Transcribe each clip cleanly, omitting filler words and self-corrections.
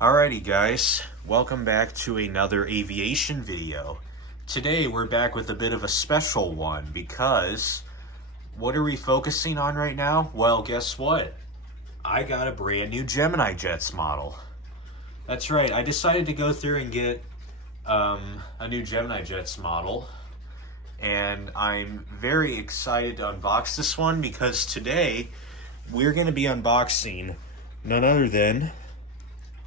Alrighty guys, welcome back to another aviation video. Today we're back with a bit of a special one because what are we focusing on right now? Well, guess what? I got a brand new Gemini Jets model. That's right, I decided to go through and get a new Gemini Jets model, and I'm very excited to unbox this one because today we're going to be unboxing none other than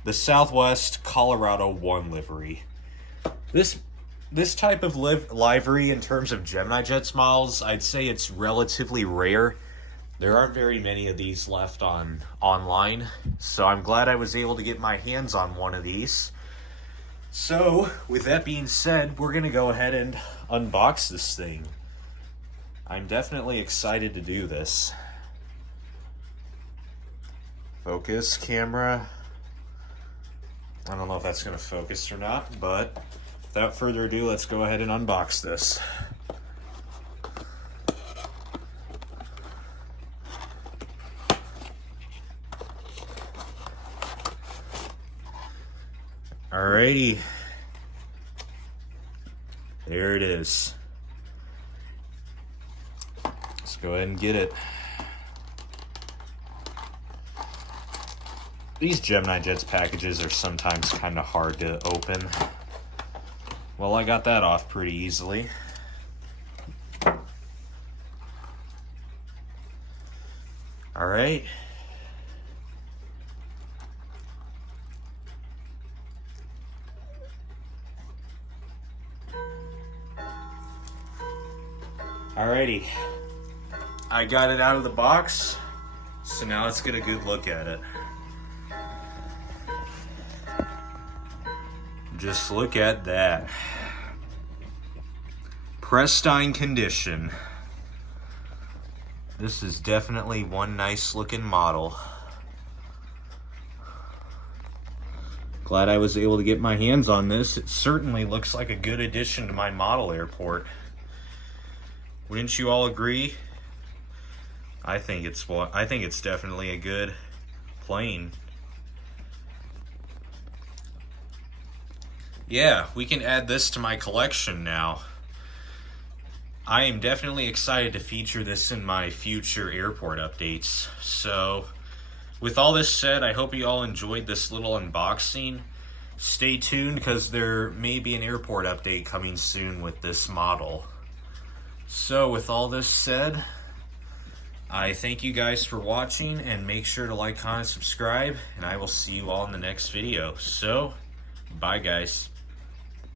the Southwest Colorado 1 livery. This type of livery in terms of Gemini Jets models, I'd say it's relatively rare. There aren't very many of these left online, so I'm glad I was able to get my hands on one of these. So, with that being said, we're going to go ahead and unbox this thing. I'm definitely excited to do this. Focus, camera. I don't know if that's going to focus or not, but without further ado, let's go ahead and unbox this. Alrighty. There it is. Let's go ahead and get it. These Gemini Jets packages are sometimes kind of hard to open. Well, I got that off pretty easily. All right. Alrighty. I got it out of the box, so now let's get a good look at it. Just look at that. Pristine condition. This is definitely one nice looking model. Glad I was able to get my hands on this. It certainly looks like a good addition to my model airport. Wouldn't you all agree? I think it's definitely a good plane. Yeah, we can add this to my collection now. I am definitely excited to feature this in my future airport updates. So, with all this said, I hope you all enjoyed this little unboxing. Stay tuned because there may be an airport update coming soon with this model. So, with all this said, I thank you guys for watching, and make sure to like, comment, subscribe, and I will see you all in the next video. So, bye guys.